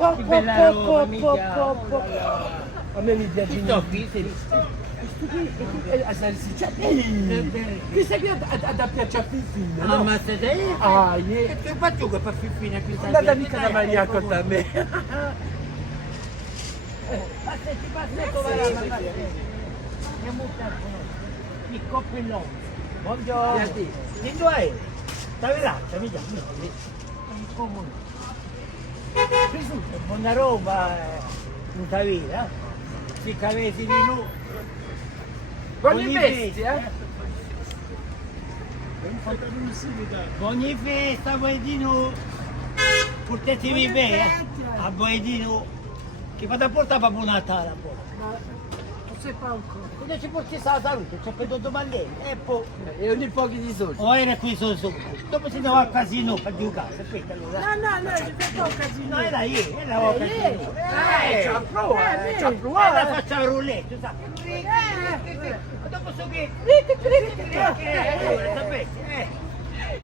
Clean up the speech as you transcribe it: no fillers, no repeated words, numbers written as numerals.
Che bella roba, mi chiamo. A me mi piace. Chi sto qui? Questa qui da piace a Fifina, Ma no? ammazza te? Ah, Che faccio che per Fiffina qui? andata mica da Maria con te a me. Passetti, il coppellone. Buongiorno. Di 2 euro. Stavi là, mi chiami. Il comune. Risulta, buona roba, non ta vita. Si cavesi di nu. Ogni bestia, Ogni festa vuoi di nu. Portatevi bene, a voi di nu. Che vado a portare per buon Natale a porta. Non si fa ancora. Quando ci porti la salute, c'è per domandare. E poi, e ogni pochi di soldi. o era qui sotto. Dopo si andava al casino per giocare, sapete allora. No, ci fa un casino. No, era ieri, era al casino. C'ha provato, c'ha E la provato. faccia a roulette, sai. Dopo so che...